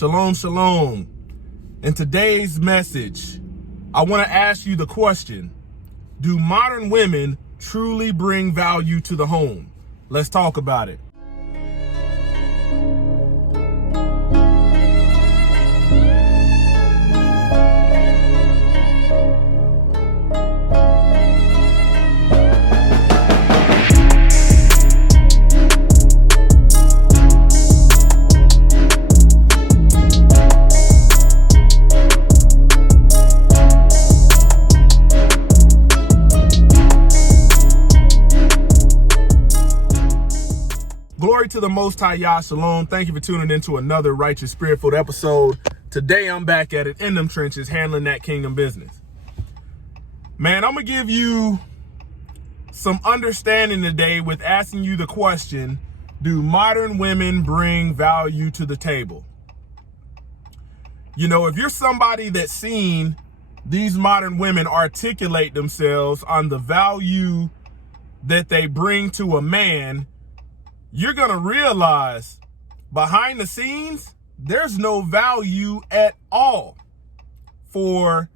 Shalom, shalom. In today's message, I want to ask you the question, do modern women truly bring value to the home? Let's talk about it. Glory to the Most High, Yah, shalom. Thank you for tuning into another Righteous Spirit-filled episode. Today, I'm back at it in them trenches, handling that kingdom business. Man, I'm going to give you some understanding today with asking you the question, do modern women bring value to the table? You know, if you're somebody that's seen these modern women articulate themselves on the value that they bring to a man, you're going to realize behind the scenes, there's no value at all for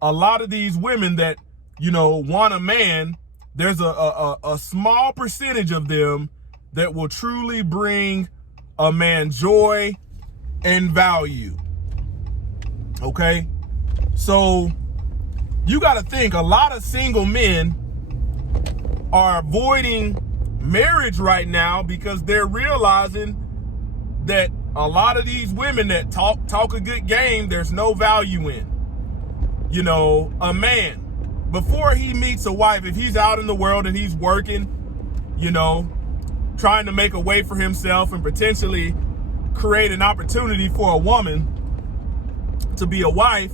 a lot of these women that, you know, want a man. There's a small percentage of them that will truly bring a man joy and value. Okay? So you got to think a lot of single men are avoiding marriage right now because they're realizing that a lot of these women that talk a good game, there's no value in. You know, a man, before he meets a wife, if he's out in the world and he's working, you know, trying to make a way for himself and potentially create an opportunity for a woman to be a wife,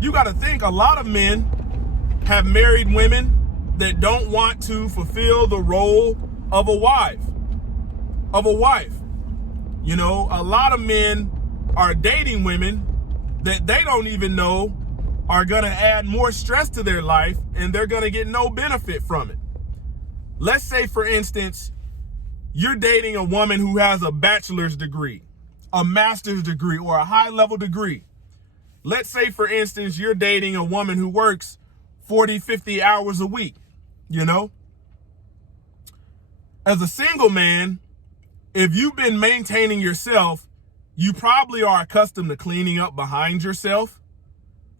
you got to think a lot of men have married women that don't want to fulfill the role of a wife. You know, a lot of men are dating women that they don't even know are going to add more stress to their life and they're going to get no benefit from it. Let's say, for instance, you're dating a woman who has a bachelor's degree, a master's degree, or a high-level degree. Let's say, for instance, you're dating a woman who works 40, 50 hours a week. You know, as a single man, if you've been maintaining yourself, you probably are accustomed to cleaning up behind yourself,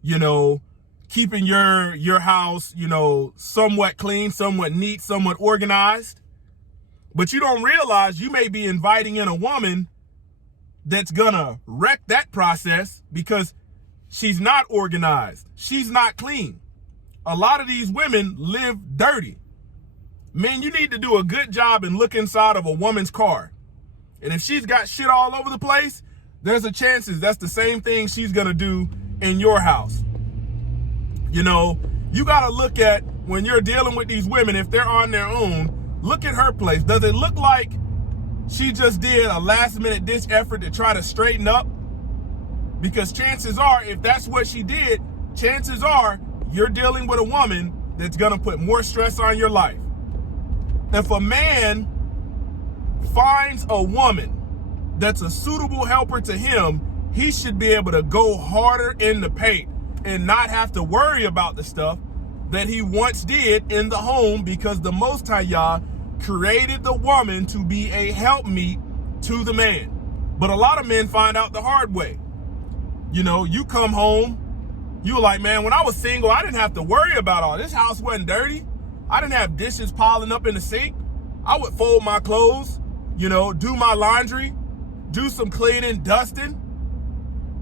you know, keeping your house, you know, somewhat clean, somewhat neat, somewhat organized. But you don't realize you may be inviting in a woman that's gonna wreck that process because she's not organized. She's not clean. A lot of these women live dirty. Man, you need to do a good job and look inside of a woman's car. And if she's got shit all over the place, there's a chance that's the same thing she's going to do in your house. You know, you got to look at, when you're dealing with these women, if they're on their own, look at her place. Does it look like she just did a last-minute ditch effort to try to straighten up? Because chances are, if that's what she did, chances are, you're dealing with a woman that's going to put more stress on your life. If a man finds a woman that's a suitable helper to him, he should be able to go harder in the paint and not have to worry about the stuff that he once did in the home, because the Most High Yah created the woman to be a helpmeet to the man. But a lot of men find out the hard way. You know, you come home, you were like, man, when I was single, I didn't have to worry about all this. House wasn't dirty. I didn't have dishes piling up in the sink. I would fold my clothes, you know, do my laundry, do some cleaning, dusting.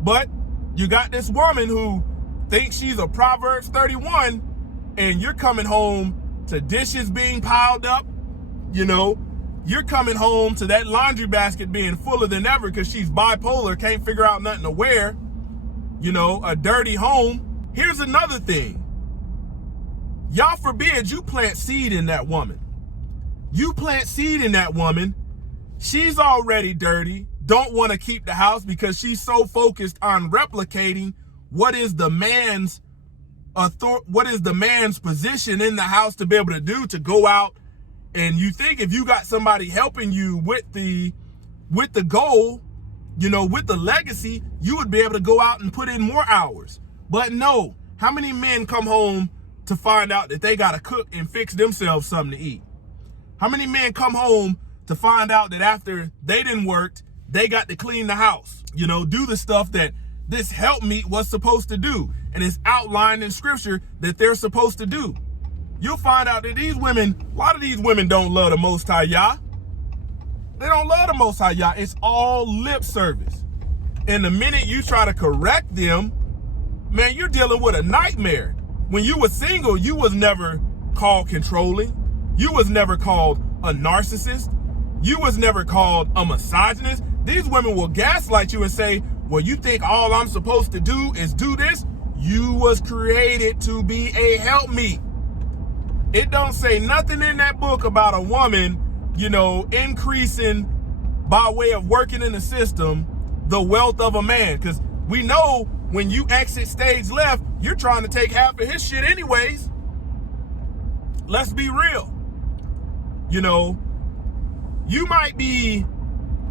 But you got this woman who thinks she's a Proverbs 31, and you're coming home to dishes being piled up. You know, you're coming home to that laundry basket being fuller than ever because she's bipolar, can't figure out nothing to wear. You know, a dirty home. Here's another thing. Y'all forbid you plant seed in that woman. You plant seed in that woman. She's already dirty. Don't want to keep the house because she's so focused on replicating what is the man's position in the house to be able to do, to go out. And you think if you got somebody helping you with the goal, With the legacy, you would be able to go out and put in more hours. But no, how many men come home to find out that they got to cook and fix themselves something to eat? How many men come home to find out that after they didn't work, they got to clean the house, do the stuff that this helpmeet was supposed to do, and it's outlined in scripture that they're supposed to do? You'll find out that a lot of these women don't love the Most High Yah. They don't love the Most High Yah. It's all lip service. And the minute you try to correct them, man, you're dealing with a nightmare. When you were single, you was never called controlling. You was never called a narcissist. You was never called a misogynist. These women will gaslight you and say, well, you think all I'm supposed to do is do this? You was created to be a helpmeet. It don't say nothing in that book about a woman, increasing by way of working in the system, the wealth of a man. Because we know when you exit stage left, you're trying to take half of his shit anyways. Let's be real. You might be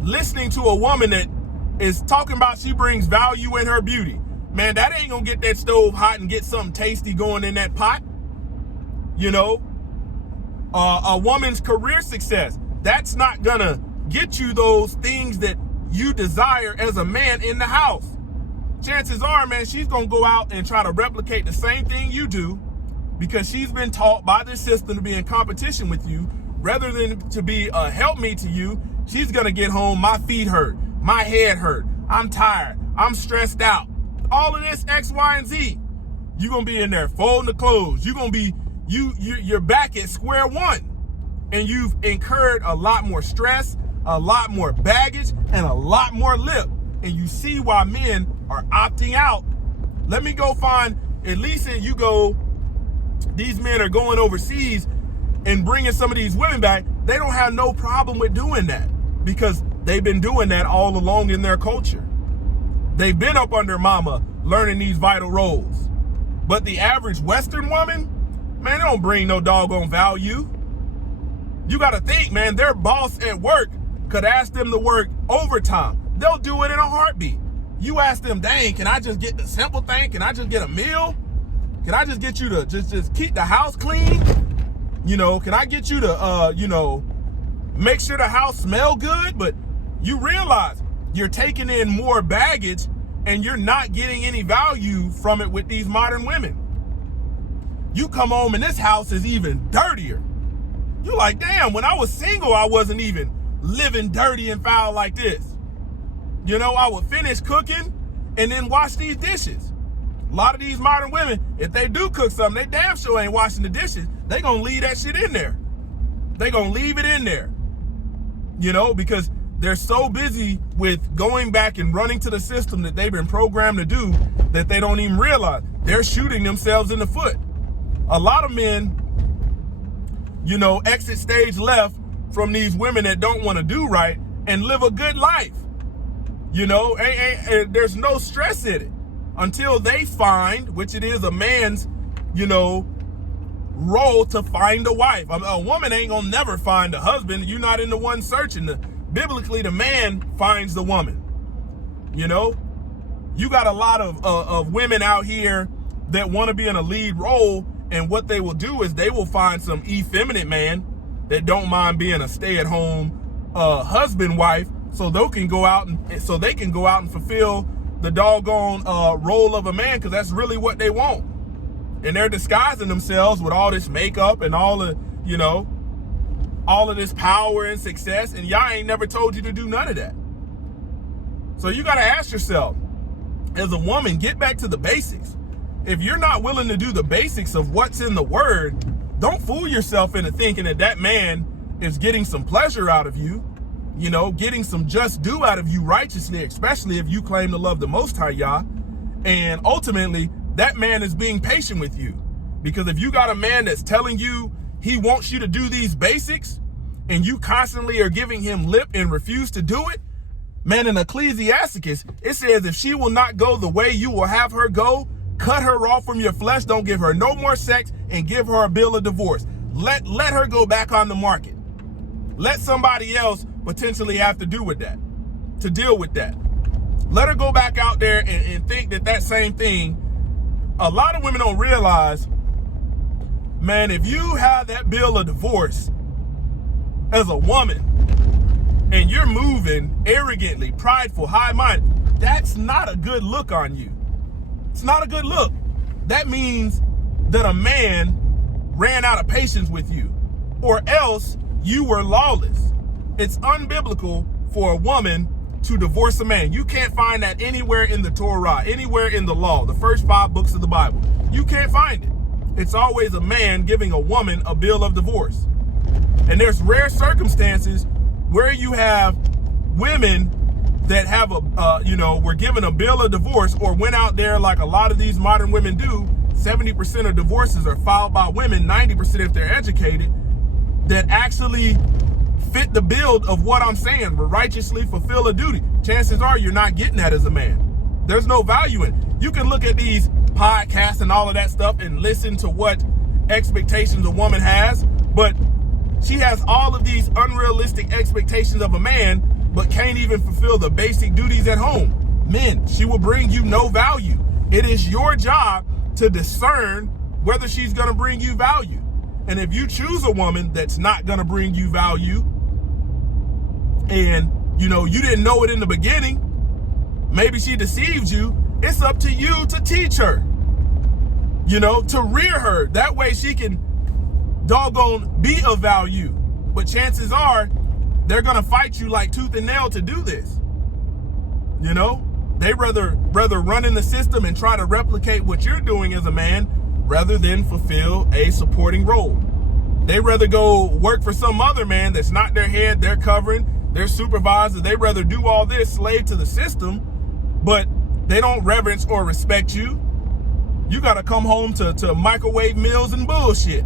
listening to a woman that is talking about she brings value in her beauty. Man, that ain't gonna get that stove hot and get something tasty going in that pot. A woman's career success, that's not gonna get you those things that you desire as a man in the house. Chances are, man, she's gonna go out and try to replicate the same thing you do because she's been taught by the system to be in competition with you rather than to be a helpmeet to you. She's gonna get home, my feet hurt, my head hurt, I'm tired, I'm stressed out. All of this X, Y, and Z. You're gonna be in there folding the clothes. You're gonna be you're back at square one, and you've incurred a lot more stress, a lot more baggage, and a lot more lip. And you see why men are opting out. Let me go find, at least these men are going overseas and bringing some of these women back. They don't have no problem with doing that because they've been doing that all along in their culture. They've been up under mama learning these vital roles. But the average Western woman, man, they don't bring no doggone value. You got to think, man, their boss at work could ask them to work overtime. They'll do it in a heartbeat. You ask them, dang, can I just get the simple thing? Can I just get a meal? Can I just get you to just keep the house clean? Can I get you to, make sure the house smell good? But you realize you're taking in more baggage and you're not getting any value from it with these modern women. You come home and this house is even dirtier. You're like, damn, when I was single, I wasn't even living dirty and foul like this. I would finish cooking and then wash these dishes. A lot of these modern women, if they do cook something, they damn sure ain't washing the dishes. They gonna leave that shit in there. They gonna leave it in there. Because they're so busy with going back and running to the system that they've been programmed to do that they don't even realize they're shooting themselves in the foot. A lot of men, exit stage left from these women that don't want to do right and live a good life. There's no stress in it until they find, which it is a man's, role to find a wife. A woman ain't gonna never find a husband. You're not in the one searching. Biblically, the man finds the woman. You got a lot of women out here that want to be in a lead role, and what they will do is they will find some effeminate man that don't mind being a stay-at-home husband wife, so they can go out and fulfill the doggone role of a man, because that's really what they want. And they're disguising themselves with all this makeup and all of this power and success, and y'all ain't never told you to do none of that. So you got to ask yourself, as a woman, get back to the basics. If you're not willing to do the basics of what's in the word, don't fool yourself into thinking that man is getting some pleasure out of you, getting some just due out of you righteously, especially if you claim to love the Most High Yah. And ultimately, that man is being patient with you. Because if you got a man that's telling you he wants you to do these basics, and you constantly are giving him lip and refuse to do it, man, in Ecclesiasticus, it says, if she will not go the way you will have her go, cut her off from your flesh, don't give her no more sex, and give her a bill of divorce. Let her go back on the market. Let somebody else potentially have to deal with that. Let her go back out there and think that same thing. A lot of women don't realize, man, if you have that bill of divorce as a woman and you're moving arrogantly, prideful, high-minded, that's not a good look on you. It's not a good look. That means that a man ran out of patience with you, or else you were lawless. It's unbiblical for a woman to divorce a man. You can't find that anywhere in the Torah, anywhere in the law, the first 5 books of the Bible. You can't find it. It's always a man giving a woman a bill of divorce. And there's rare circumstances where you have women that have were given a bill of divorce or went out there like a lot of these modern women do. 70% of divorces are filed by women, 90% if they're educated, that actually fit the build of what I'm saying, will righteously fulfill a duty. Chances are you're not getting that as a man. There's no value in it. You can look at these podcasts and all of that stuff and listen to what expectations a woman has, but she has all of these unrealistic expectations of a man, but can't even fulfill the basic duties at home. Men, she will bring you no value. It is your job to discern whether she's going to bring you value. And if you choose a woman that's not going to bring you value, and you didn't know it in the beginning, maybe she deceived you, it's up to you to teach her, to rear her. That way she can doggone be of value. But chances are they're going to fight you like tooth and nail to do this. They rather run in the system and try to replicate what you're doing as a man rather than fulfill a supporting role. They rather go work for some other man that's not their head, their covering, their supervisor. They rather do all this, slave to the system, but they don't reverence or respect you. You got to come home to microwave meals and bullshit.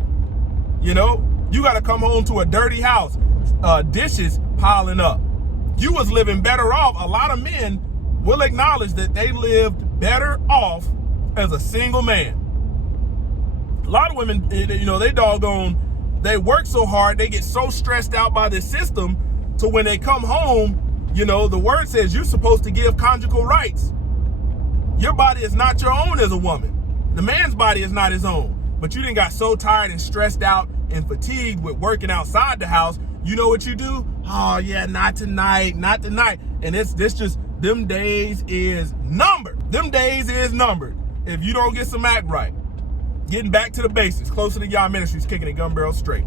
You got to come home to a dirty house, dishes piling up. You was living better off. A lot of men will acknowledge that they lived better off as a single man. A lot of women, they work so hard, they get so stressed out by this system, to when they come home, the word says you're supposed to give conjugal rights. Your body is not your own as a woman. The man's body is not his own. But you done got so tired and stressed out and fatigued with working outside the house. You know what you do? Oh yeah, not tonight, not tonight. And this just, them days is numbered. Them days is numbered if you don't get some act right. Getting back to the basics. Closer to Y'all Ministries, kicking it gun barrel straight.